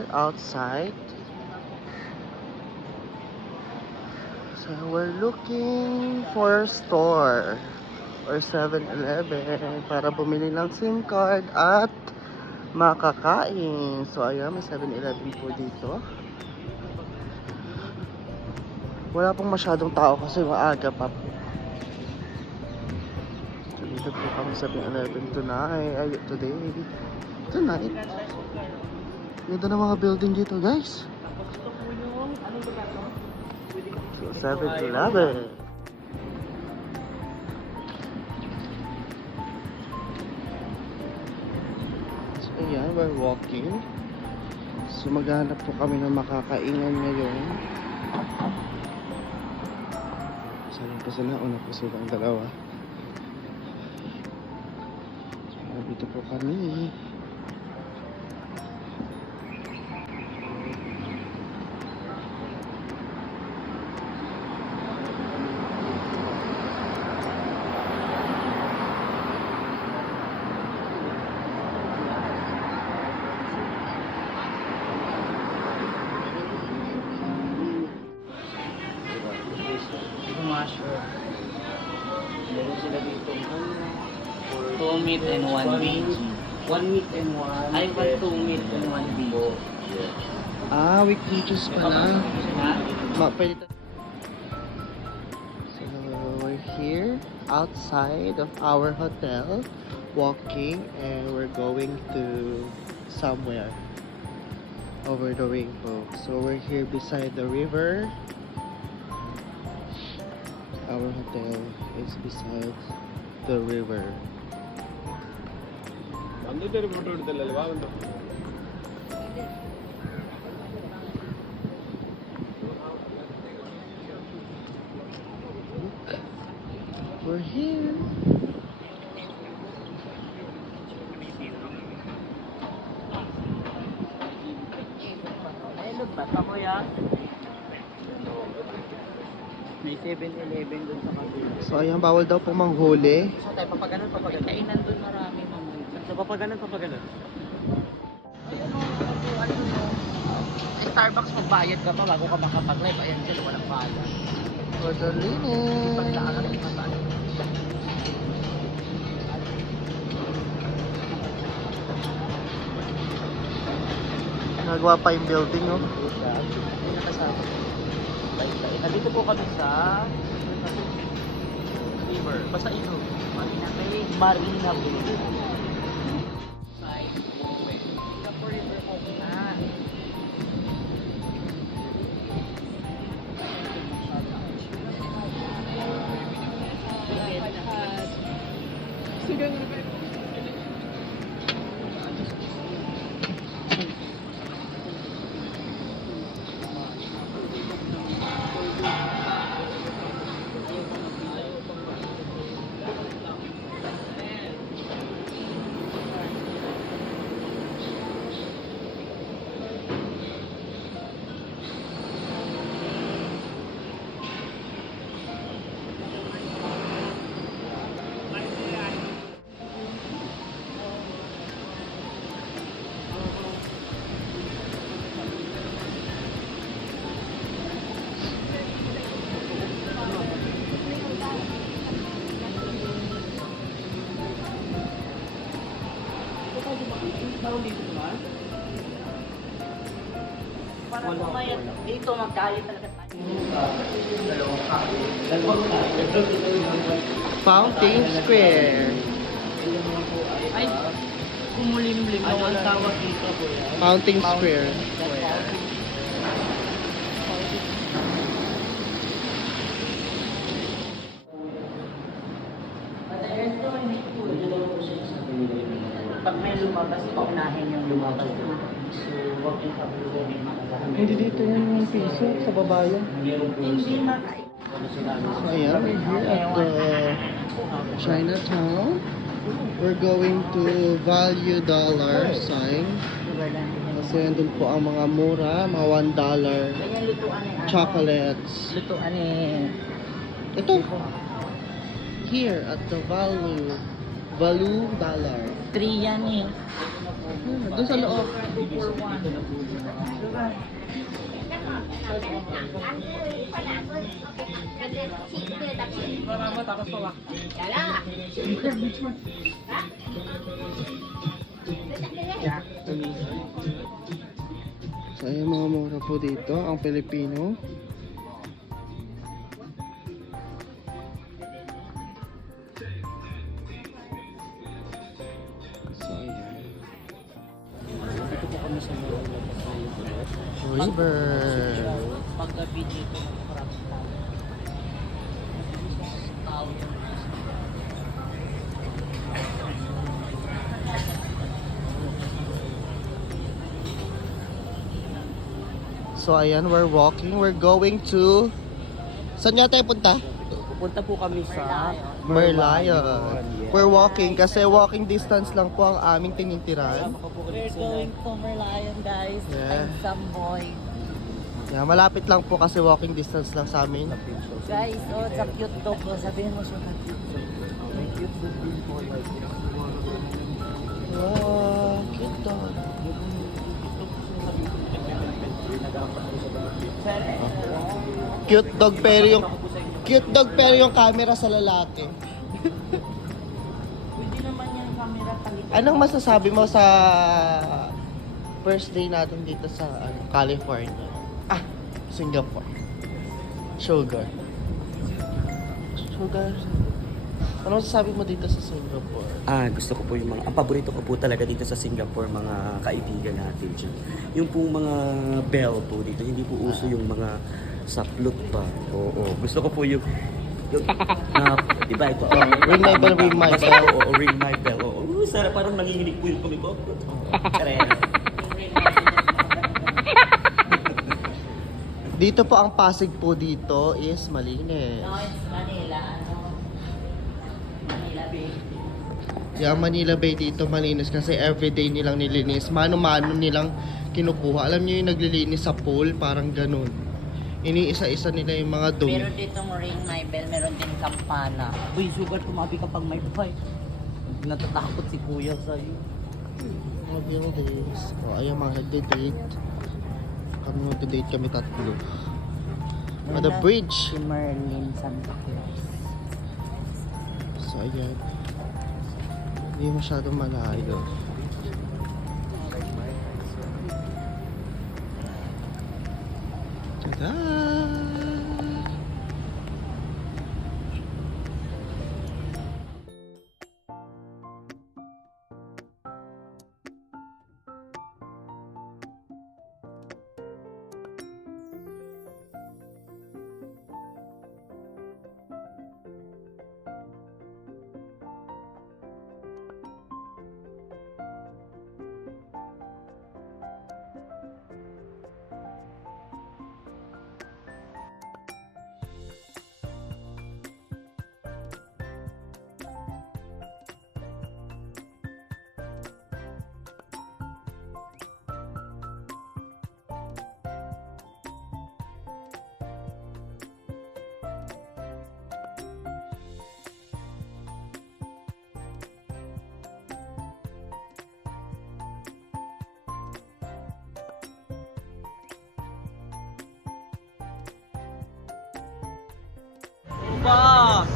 here outside. So we're looking for a store or 7-Eleven para bumili ng SIM card at makakain. So ayan, may 7-Eleven po dito. Wala pong masyadong tao kasi maaga pa po. So dito po kami 7-Eleven today. Tonight. Ganda ng mga building dito, guys. So 7-Eleven. Ayan, we're walking. So maghanap po kami ng makakainan ngayon. Saan po sila? Una po sila ang dalawa. So dito po kami. Meron sila dito 2 meat and 1 veggie. 1 meat and 1. I want 2 meat and 1 veggie. Ah, we can choose pala. So we're here outside of our hotel, walking, and we're going to somewhere over the rainbow. So we're here beside the river. Our hotel is beside the river. Look, we're here. Hello, bata ko yan. May 7-Eleven dun sa kabila. So ayan, bawal daw po manghuli. So tayo, papaganon. Kainan dun marami, mama. So papaganon. Starbucks, magbayad ka pa bago ka makapag-live. Ayan sila, walang bayad. For the linis. Pagdaan ng mataan. Nagawa pa yung building, no? May nakasama. Nandito po kami sa river. Basta ito. Marina Bay. Singapore River okay na. Para kumaya dito magkaya talaga tayo. Fountain Square. Ay, kumulimlim. Ano ang tawag dito po yan? Fountain Square. Pag may lumabas, paunahin yung lumabas. So, huwag yung pag-lumabas makagahan. Hindi dito yung piso sa baba yan. Hindi na. So ayan, we're here at the Chinatown. We're going to Value Dollar sign. Kasi andun po ang mga mura, mga $1 Ganyan lutuan eh. chocolates. Lutuan eh. Ito. Here at the Value Dollar. 3 yan eh. Doon sa loob. 2 for 1. So ayun mga mura po dito, ang Pilipino. So ayan. Dito po kami sa mga River. paggabi dito, maraming tao. Tao yun. So ayan, we're walking. We're going to... Saan nga tayo punta? Pupunta po kami sa Merlion. We're walking kasi walking distance lang po ang aming tinitiran. We're going to Merlion, guys. Yeah. And some boy. Yeah, malapit lang po kasi walking distance lang sa amin. Guys, oh, it's a cute dog. Oh, sabihin mo siya na cute dog. May cute dog din po. Wow, cute dog. Cute dog pero yung camera sa lalaki. Pwede naman yung camera talikan. Anong masasabi mo sa first day natin dito sa California? Singapore. Sugar. Ano masasabi mo dito sa Singapore? Gusto ko po yung mga, ang paborito ko po talaga dito sa Singapore, mga kaibigan natin dyan. Yung pong mga bell po dito, hindi po uso yung mga saplot pa. Oo. Gusto ko po yung diba ito? Ring my bell, ring my Basta, bell. oo, ring my bell. Oo, sarap, parang nanginginig po yung kumiko. Dito po ang Pasig po dito is malinis. No, it's Manila. Manila Bay. Yung Manila Bay dito malinis kasi everyday nilang nilinis. Mano-mano nilang kinukuha. Alam niyo yung naglilinis sa pool, parang ganun. Iniisa-isa nila yung mga dumi. Pero dito mo ring my bell, meron din kampana. Uy, sugar, tumabi ka pag may fight. Natatakot si kuya sa'yo. Mga buildings. O, ayun mga nagde-date. Kami nagde-date kami tatlo. At the bridge. Si Merlin Santa Claus. So, ayan. Hindi masyadong malayo. Tada! Boss!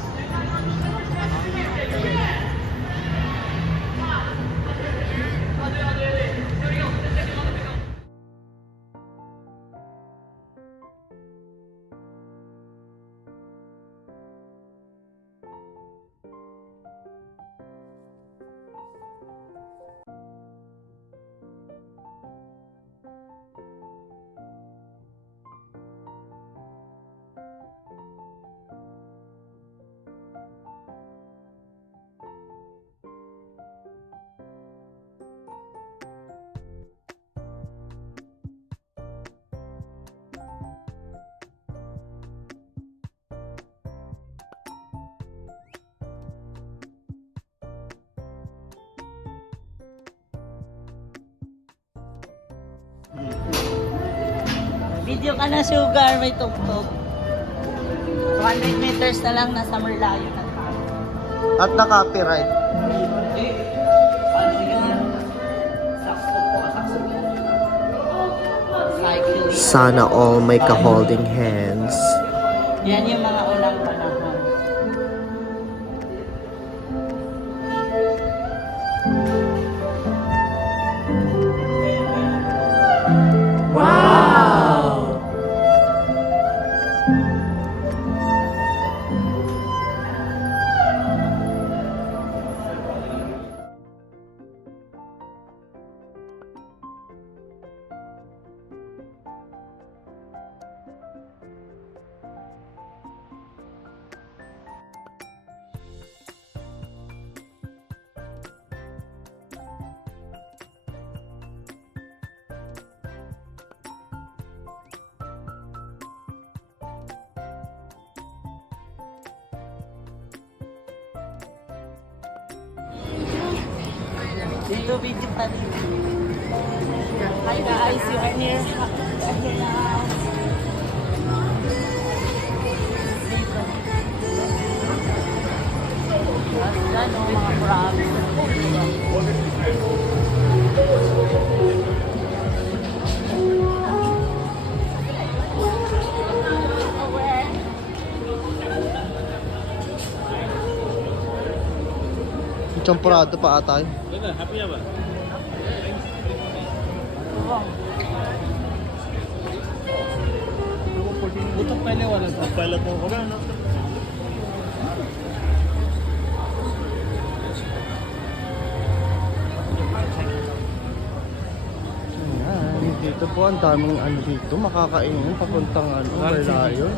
Video ka na, sugar. May tuk-tuk. 200 meters na lang, nasa Merlion na tayo. At na-copyright. Sakso po, sakso po. Sana all may ka-holding hands. Yan yung mga unang panahon. Dito, video pa rin. Hi guys, you are here. You are here now. Dito. Yan o, mga province. Champurado pa ata yun. Butok pala wala sa Pilot mo ko no? Ayan, dito po ang daming ano dito, makakainin papuntang ano, Malayo.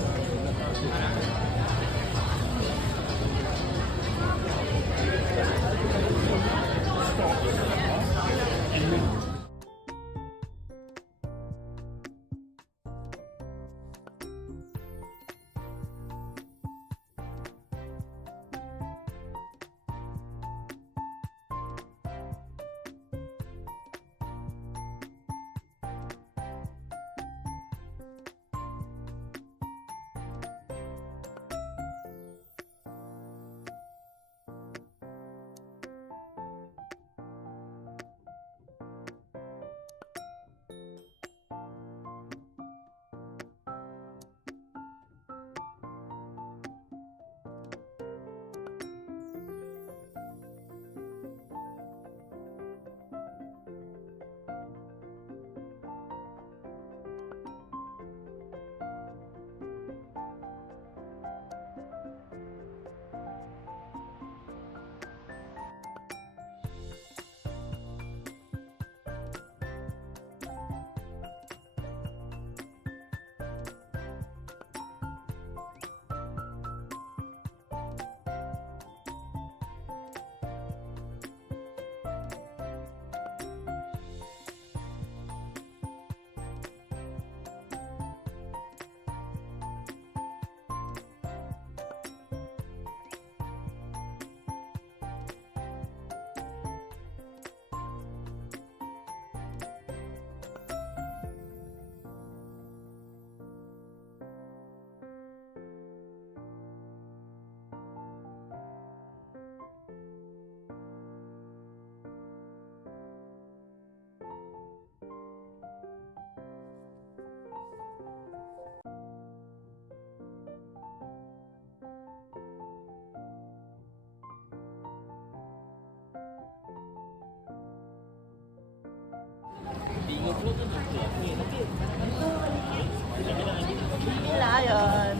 Lion.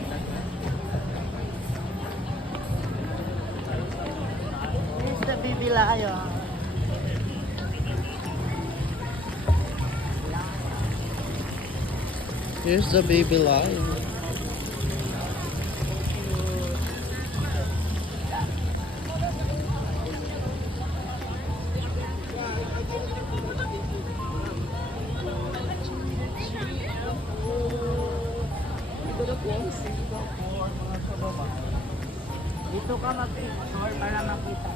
Here's the baby lion. Here's the baby lion. Dito ka mag-picture para makita.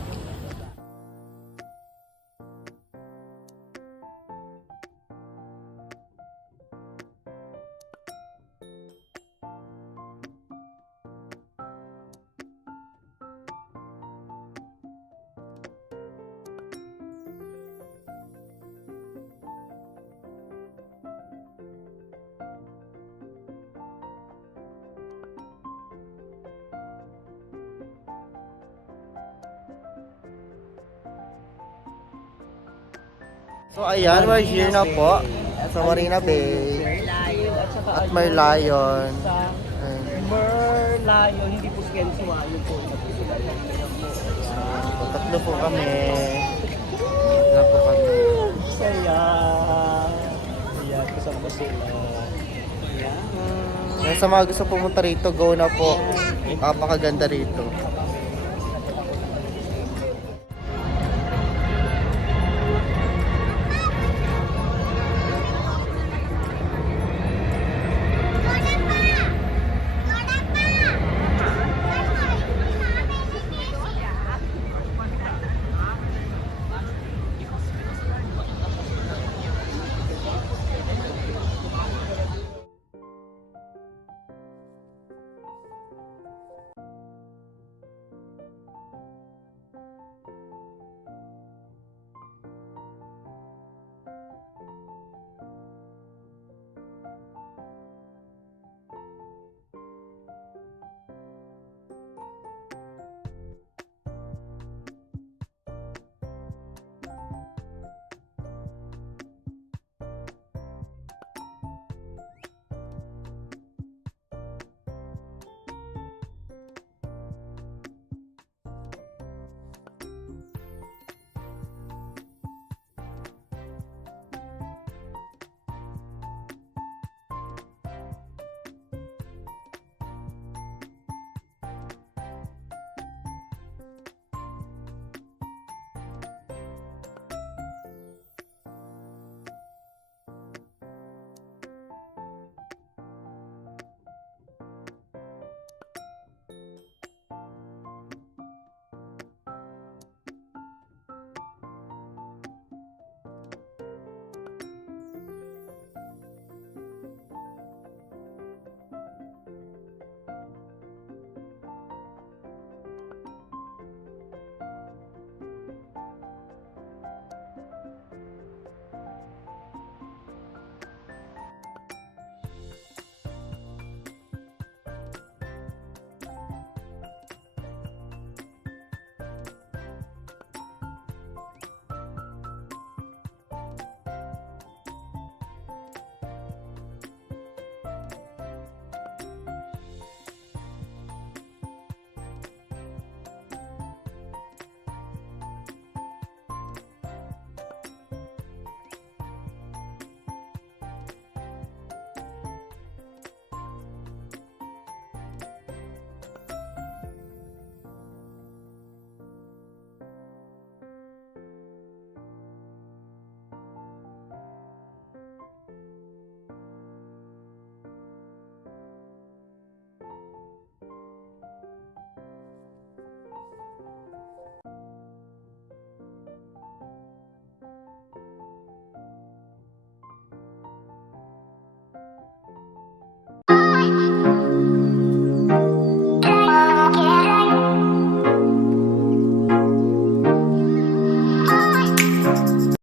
So ayan, we're here na po sa Marina Bay. Merlion at saka At Merlion. sa Ayan. Merlion, hindi po Skensua, yun po. So, tatlo po kami. Tatlo po kami. Saya. Ayan, kasama sila. Ayan. Sa mga gusto pumunta rito, go na po. Napakaganda rito.